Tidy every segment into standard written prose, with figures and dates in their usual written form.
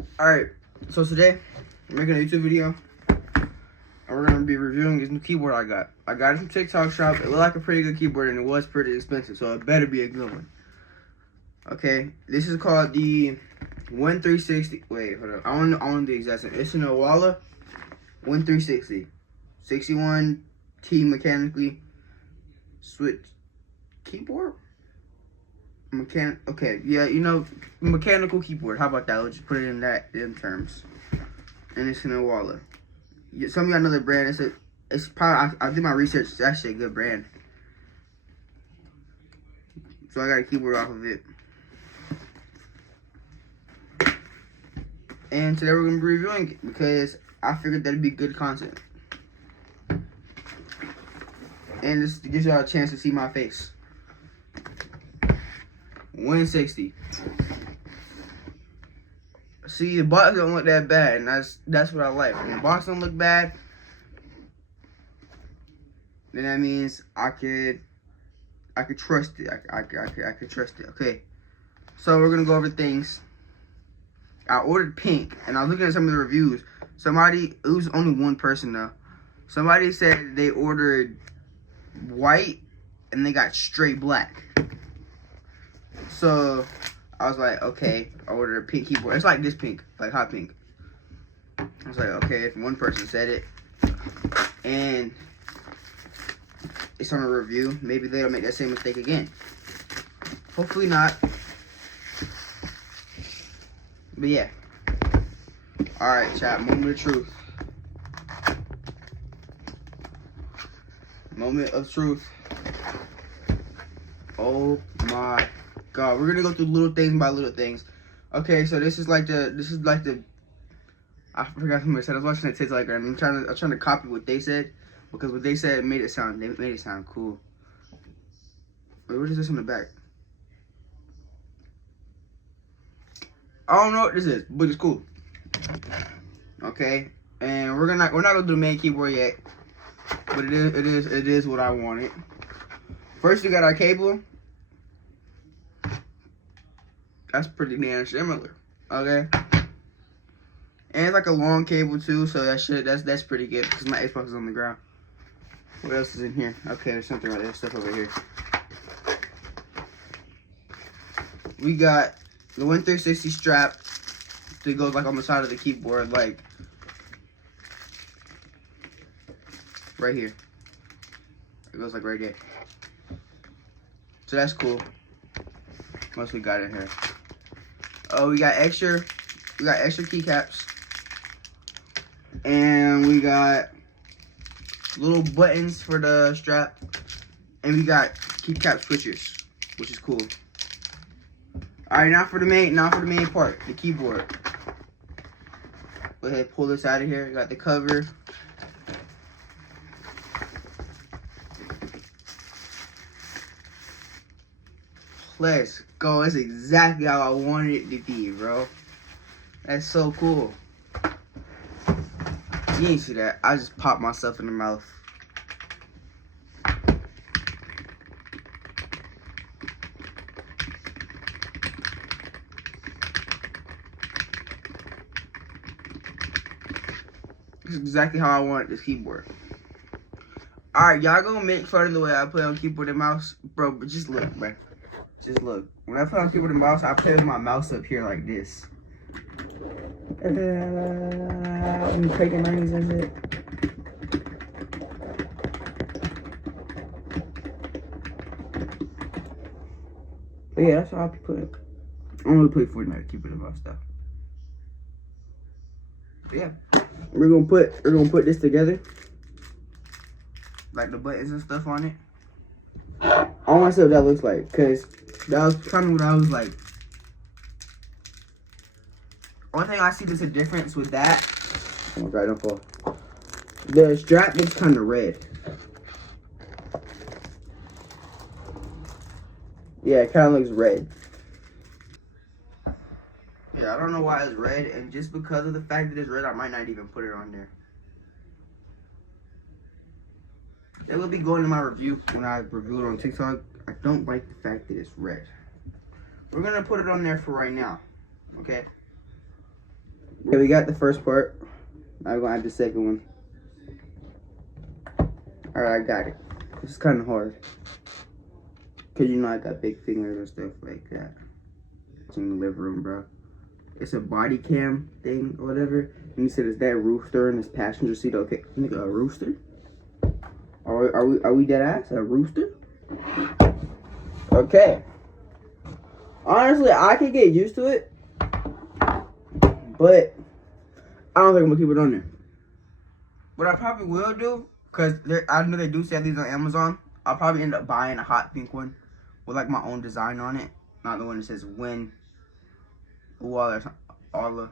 Alright, so today I'm making a YouTube video and we're gonna be reviewing this new keyboard I got. I got it from TikTok shop. It looked like a pretty good keyboard and it was pretty expensive, so it better be a good one. Okay, this is called the 1360. Wait, hold up. I want the exact same. It's an Owala 1360. 61 T mechanically switch keyboard? Okay, yeah, you know, mechanical keyboard. How about that? Let's just put it in them terms. And it's an Owala. Some of y'all know the brand. It's probably, I did my research. It's actually a good brand. So I got a keyboard off of it. And today we're gonna be reviewing it because I figured that'd be good content. And this gives y'all a chance to see my face. 160. See, the box don't look that bad, and that's what I like. When the box don't look bad, then that means I could trust it. I could trust it. Okay, so we're gonna go over things. I ordered pink, and I was looking at some of the reviews. It was only one person though. Somebody said they ordered white, and they got straight black. So I was like, okay, I ordered a pink keyboard. It's like this pink, like hot pink. I was like, okay, if one person said it, and it's on a review, maybe they don't make that same mistake again. Hopefully not. But yeah. Alright, chat, moment of truth. Moment of truth. Oh my God, we're gonna go through little things by little things. Okay, so this is like the I forgot who said. I was watching the TikTok. I'm trying to copy what they said because what they said made it sound cool. Wait, what is this on the back? I don't know what this is, but it's cool. Okay, and we're not gonna do the main keyboard yet, but it is what I wanted. First, we got our cable. That's pretty damn similar. Okay, and it's like a long cable too, so that's pretty good because my Xbox is on the ground. What else is in here? Okay, there's something right there. There's stuff over here. We got the 1360 strap that goes like on the side of the keyboard, like right here. It goes like right there. So that's cool. What else we got in here? Oh, we got extra keycaps. And we got little buttons for the strap. And we got keycap switches, which is cool. Alright, now for the main part, the keyboard. Go ahead, pull this out of here. We got the cover. Let's go. That's exactly how I wanted it to be, bro. That's so cool. You didn't see that. I just popped myself in the mouth. This is exactly how I wanted this keyboard. Alright, y'all gonna make fun of the way I play on keyboard and mouse. Bro, but just look, man. Just look. When I play on keyboard and mouse, I play with my mouse up here like this. I'm breaking my knees and shit. But yeah, that's how I put it. I don't really play Fortnite keyboard and mouse stuff. But yeah, we're gonna put this together, like the buttons and stuff on it. I want to see what that looks like, cause that was kind of what I was like. One thing I see there's a difference with that. Oh my God, don't fall. The strap looks kind of red. Yeah, it kind of looks red. Yeah, I don't know why it's red, and just because of the fact that it's red, I might not even put it on there. It will be going to my review when I review it on TikTok. I don't like the fact that it's red. We're gonna put it on there for right now, okay? Okay, we got the first part. Now we're gonna add the second one. Alright, I got it. It's kind of hard. Cause you know I got big fingers and stuff like that. It's in the living room, bro. It's a body cam thing or whatever. And he said, "Is that rooster in his passenger seat?" Okay, nigga, a rooster? Are we dead ass? A rooster? Okay. Honestly, I can get used to it, but I don't think I'm gonna keep it on there. What I probably will do, cause I know they do sell these on Amazon. I'll probably end up buying a hot pink one with like my own design on it, not the one that says "Win" or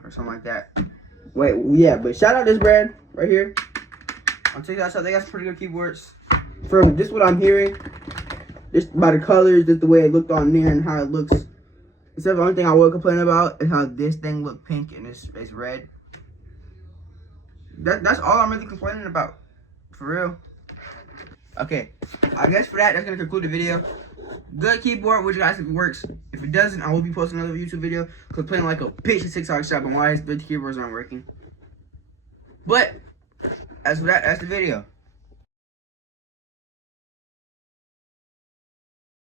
something like that. Wait, yeah, but shout out this brand right here. On TikTok shop, they got some pretty good keyboards. From just what I'm hearing, just by the colors, just the way it looked on there and how it looks. Except the only thing I would complain about is how this thing looked pink and it's red. That's all I'm really complaining about, for real. Okay, I guess for that's gonna conclude the video. Good keyboard, which guys if it works. If it doesn't, I will be posting another YouTube video complaining like a bitch at TikTok shop on why his keyboards aren't working. But as for that's the video.